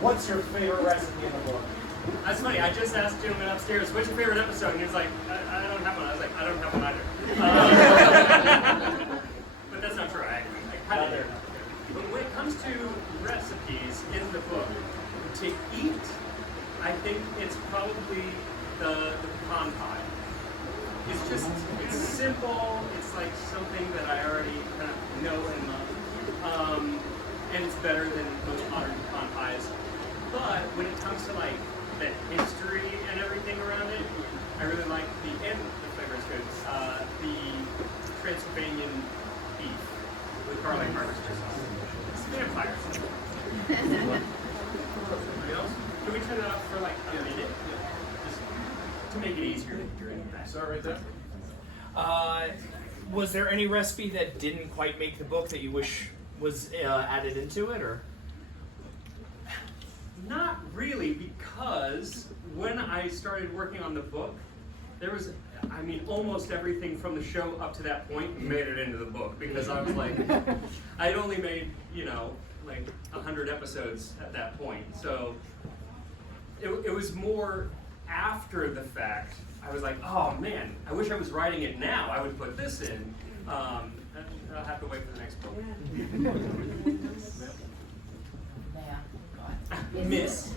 What's your favorite recipe in the book? That's funny. I just asked Gentleman upstairs, "What's your favorite episode?" And he was like, "I don't have one." I was like, "I don't have one either." But that's not true. I kind of do. But when it comes to recipes in the book, to eat, I think it's probably the pecan pie. It's simple. It's like something that I already kind of know and love, and it's better than most modern pecan pies. But when it comes to like the history and everything around it, I really like the flavor is good. The Transylvanian beef with garlic harvester sauce. It's vampires. Anybody else? Can we turn it up for like a minute? Just to make it easier to hear it. Sorry, right there. Was there any recipe that didn't quite make the book that you wish was added into it, or? Not really, because when I started working on the book, there was, I mean, almost everything from the show up to that point made it into the book, because I was like, I'd only made, like 100 episodes at that point. So it was more after the fact. I was like, oh man, I wish I was writing it now. I would put this in. I'll have to wait for the next book. Miss.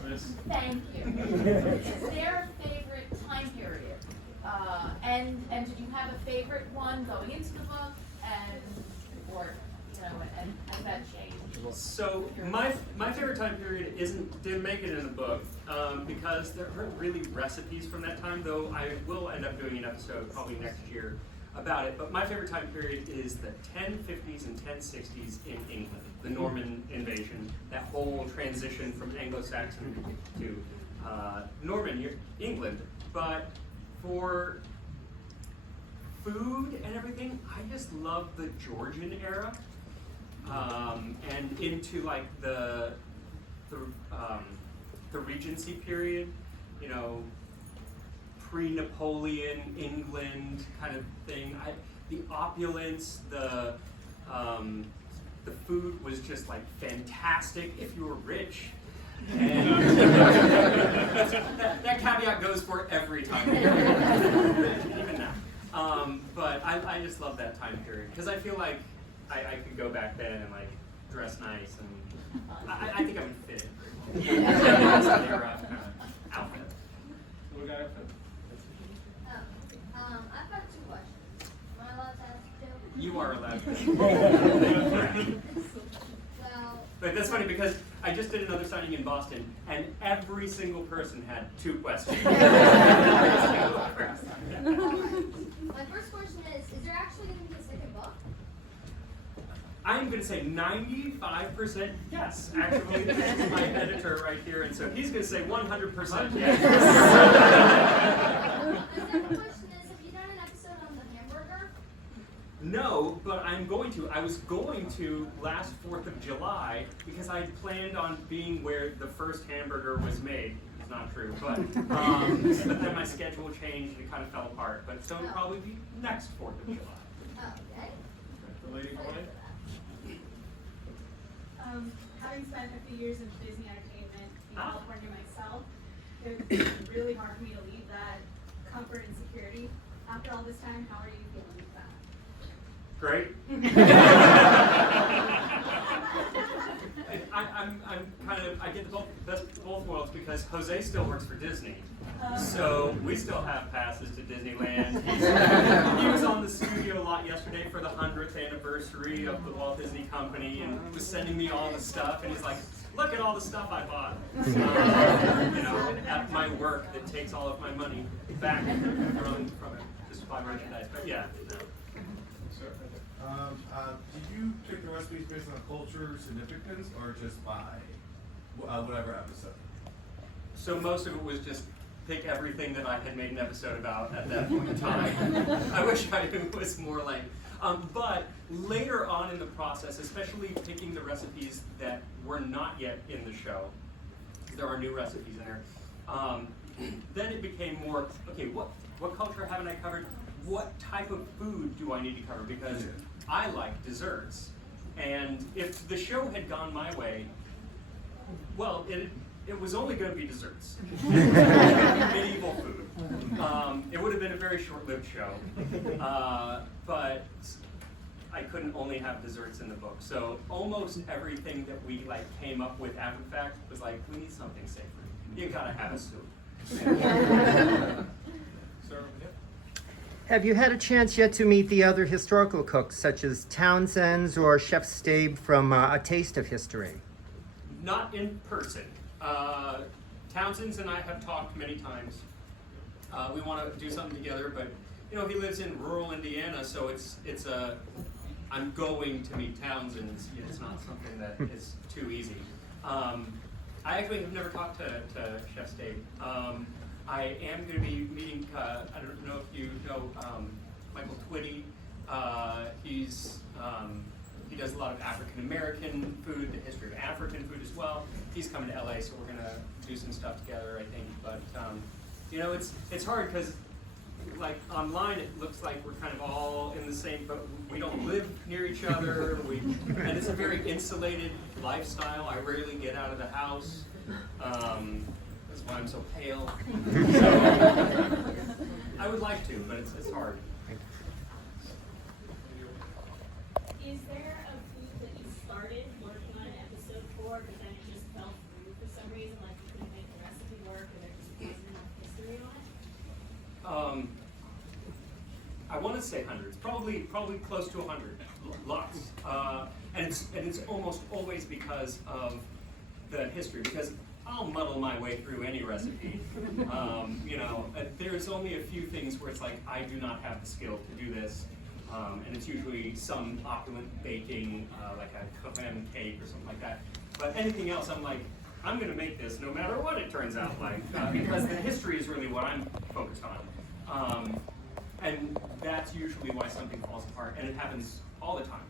Thank you. Is there a favorite time period? And did you have a favorite one going into the book, and has that changed? So my favorite time period didn't make it in the book because there aren't really recipes from that time. Though I will end up doing an episode probably next year about it. But my favorite time period is the 1050s and 1060s in England. The Norman invasion, that whole transition from Anglo-Saxon to Norman England. But for food and everything, I just love the Georgian era, and into like the Regency period, pre-Napoleon England kind of thing. The opulence, the food was just like fantastic if you were rich. And that caveat goes for every time, even now. But I just love that time period because I feel like I could go back then and like dress nice, and I think I would fit in. Outfit. We got it. I've got 2 questions. Am I allowed to ask 2? You are allowed to. Well, But that's funny because I just did another signing in Boston, and every single person had 2 questions. Every single person. my first question is there actually going to be a second book? I'm going to say 95% yes. Actually, this is my editor right here, and so he's going to say 100% yes. My second question is, have you done an episode on the hamburger? No, but I'm going to. I was going to last 4th of July because I had planned on being where the first hamburger was made. It's not true, but then my schedule changed and it kind of fell apart. But so it'll probably be next 4th of July. Okay. The lady behind. Having spent a few years in Disney Entertainment in California myself, it's really hard for me to leave that comfort and security. After all this time, how are you feeling with that? Great. I'm kind of, I get the best of both worlds because Jose still works for Disney. So we still have passes to Disneyland. He was on the studio lot yesterday for the 100th anniversary of the Walt Disney Company and was sending me all the stuff, and he's like, look at all the stuff I bought. At my work that takes all of my money back from just to buy merchandise. But yeah. No. Did you pick the recipes based on culture significance or just by whatever episode? So most of it was just pick everything that I had made an episode about at that point in time. I wish I was more like, but later on in the process, especially picking the recipes that were not yet in the show, there are new recipes in there, then it became more, okay, what culture haven't I covered? What type of food do I need to cover? Because I like desserts. And if the show had gone my way, well, it was only going to be desserts. Medieval food. It would have been a very short-lived show, but I couldn't only have desserts in the book. So almost everything that we like came up with after the fact was like, we need something savory. You gotta have a soup. Sir, yeah. Have you had a chance yet to meet the other historical cooks, such as Townsend's or Chef Stabe from A Taste of History? Not in person. Townsend's and I have talked many times. We want to do something together, but you know, he lives in rural Indiana, so it's a. I'm going to meet Townsend's. It's not something that is too easy. I actually have never talked to Chef Stabe. I am going to be meeting. I don't know if you know Michael Twitty. He does a lot of African American food, the history of African food as well. He's coming to LA, so we're going to do some stuff together, I think. But you know, it's hard because like online it looks like we're kind of all in the same, but we don't live near each other. And it's a very insulated lifestyle. I rarely get out of the house. That's why I'm so pale. So, I would like to, but it's hard. Is there a food that you started working on an episode for, but then it just fell through for some reason, like you couldn't make the recipe work, or there just wasn't enough history on it? I want to say hundreds, probably close to 100, lots, and it's almost always because of the history. Because I'll muddle my way through any recipe. You know, there's only a few things where it's like I do not have the skill to do this, and it's usually some opulent baking, like a cooking cake or something like that. But anything else, I'm like, I'm going to make this no matter what it turns out like, because the history is really what I'm focused on. And that's usually why something falls apart, and it happens all the time,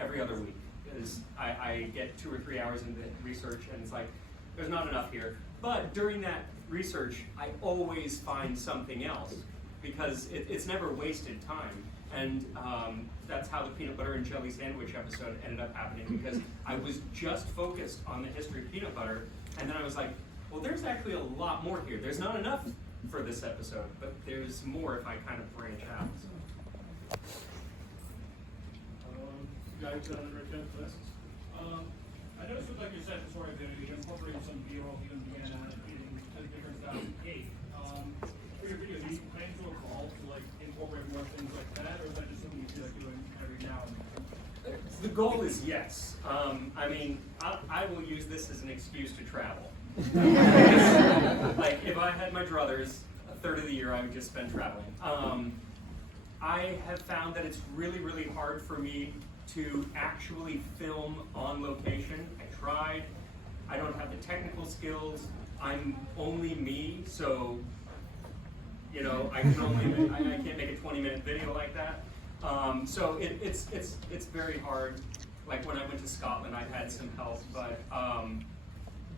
every other week. Is I get 2 or 3 hours into research, and it's like, there's not enough here. But during that research, I always find something else, because it's never wasted time. And that's how the peanut butter and jelly sandwich episode ended up happening, because I was just focused on the history of peanut butter, and then I was like, well, there's actually a lot more here. There's not enough for this episode, but there's more if I kind of branch out. Guys, Richard, this. I noticed with like your second story video, you incorporated some B-roll here in Indiana eating different styles of cake. For your videos, do you plan to evolve to like incorporate more things like that, or is that just something you feel like doing every now and then? The goal is yes. I mean, I will use this as an excuse to travel. Like, if I had my druthers, a third of the year I would just spend traveling. I have found that it's really, really hard for me to actually film on location. I tried. I don't have the technical skills. I'm only me, so you know, I can't make a 20-minute video like that. So it's very hard. Like when I went to Scotland, I had some help,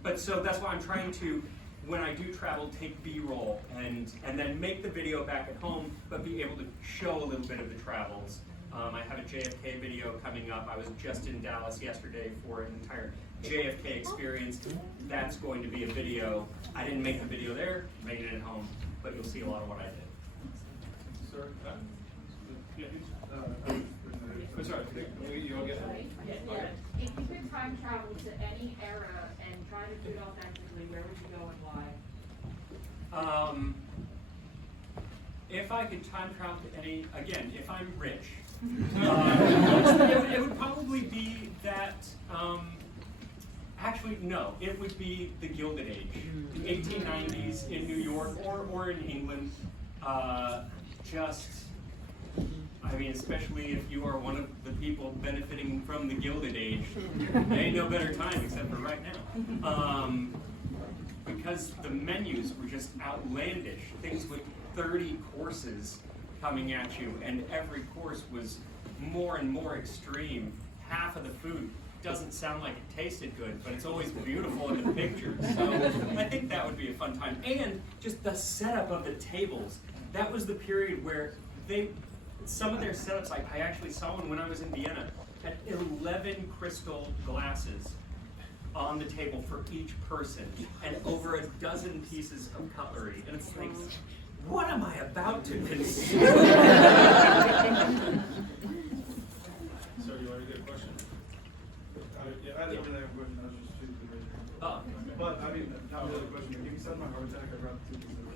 but so that's why I'm trying to, when I do travel, take B-roll and then make the video back at home, but be able to show a little bit of the travels. I have a JFK video coming up. I was just in Dallas yesterday for an entire JFK experience. That's going to be a video. I didn't make the video there, made it at home, but you'll see a lot of what I did. Sir, I'm sorry, you all get it? Okay. If you could time travel to any era and try to do it authentically, where would you go and why? If I could time travel to any, again, if I'm rich, it would probably be that, actually, no, it would be the Gilded Age, the 1890s in New York or in England. I mean, especially if you are one of the people benefiting from the Gilded Age, there ain't no better time except for right now. Because the menus were just outlandish, things with 30 courses coming at you, and every course was more and more extreme. Half of the food doesn't sound like it tasted good, but it's always beautiful in the pictures. So I think that would be a fun time. And just the setup of the tables. That was the period where some of their setups, I actually saw one when I was in Vienna, had 11 crystal glasses on the table for each person, and over a dozen pieces of cutlery. And it's like, what am I about to consume? So you already get a question? Yeah, I didn't really have a question, I was just shooting the radio. Oh. But, I mean, not really a question, but you said my heart attack, I brought 2 pieces of it.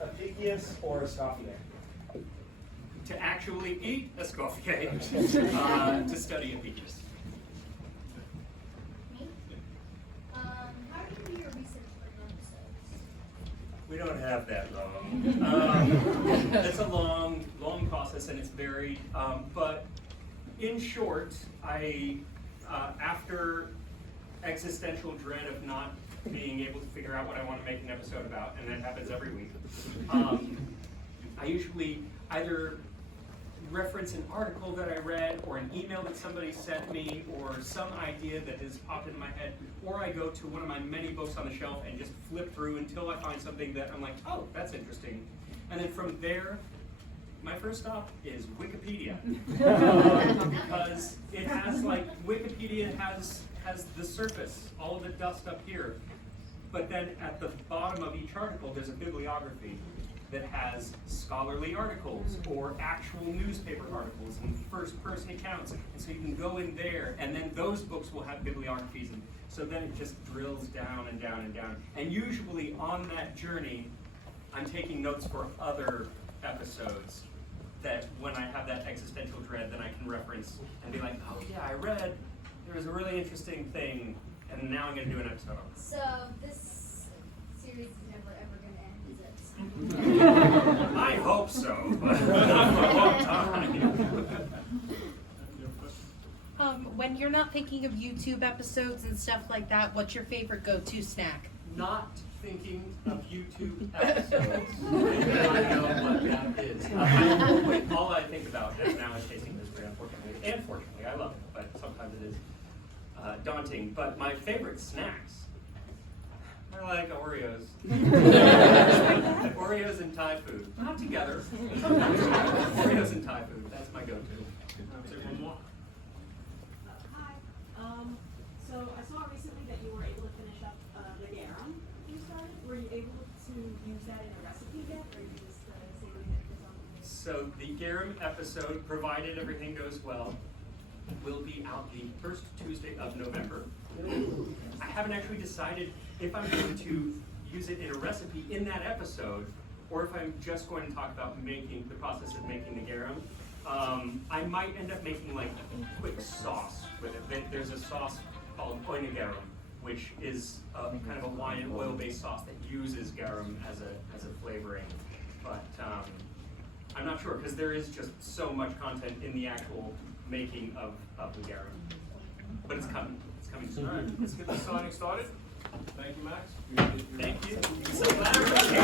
Apicius or Escoffier? To actually eat a Escoffier, to study Apicius. Me? How do you do your research for your episodes? We don't have that long. It's a long process and it's varied. But in short, after existential dread of not being able to figure out what I want to make an episode about, and that happens every week, I usually either reference an article that I read, or an email that somebody sent me, or some idea that has popped into my head, or I go to one of my many books on the shelf and just flip through until I find something that I'm like, oh, that's interesting. And then from there, my first stop is Wikipedia. Because it has, Wikipedia has the surface, all of the dust up here. But then at the bottom of each article, there's a bibliography that has scholarly articles or actual newspaper articles and first-person accounts. And so you can go in there, and then those books will have bibliographies. And so then it just drills down and down and down. And usually on that journey, I'm taking notes for other episodes that when I have that existential dread, then I can reference and be like, oh yeah, I read, there was a really interesting thing, and now I'm going to do an episode on it. So this series is never ever going to end, is it? I hope so, but not for a long time. When you're not thinking of YouTube episodes and stuff like that, what's your favorite go-to snack? Not thinking of YouTube episodes. I know what that is. All I think about now is tasting history, unfortunately. And fortunately, I love it, but sometimes it is daunting. But my favorite snacks, I like Oreos. Oreos and Thai food. Not together. Sometimes Oreos and Thai food. That's my go-to. I'll take one more. Hi. So I saw recently that you were able to finish up the garum you started. Were you able to use that in a recipe yet, or you just saving it for something? So the garum episode, provided everything goes well, will be out the first Tuesday of November. I haven't actually decided if I'm going to use it in a recipe in that episode, or if I'm just going to talk about the process of making the garum. I might end up making like a quick sauce with it. There's a sauce called oina garum, which is kind of a wine and oil-based sauce that uses garum as a flavoring. But I'm not sure, because there is just so much content in the actual making of the garum. But it's coming. It's coming soon. All right, let's get the signing started. Thank you, Max. Thank you. I'm so glad everybody came.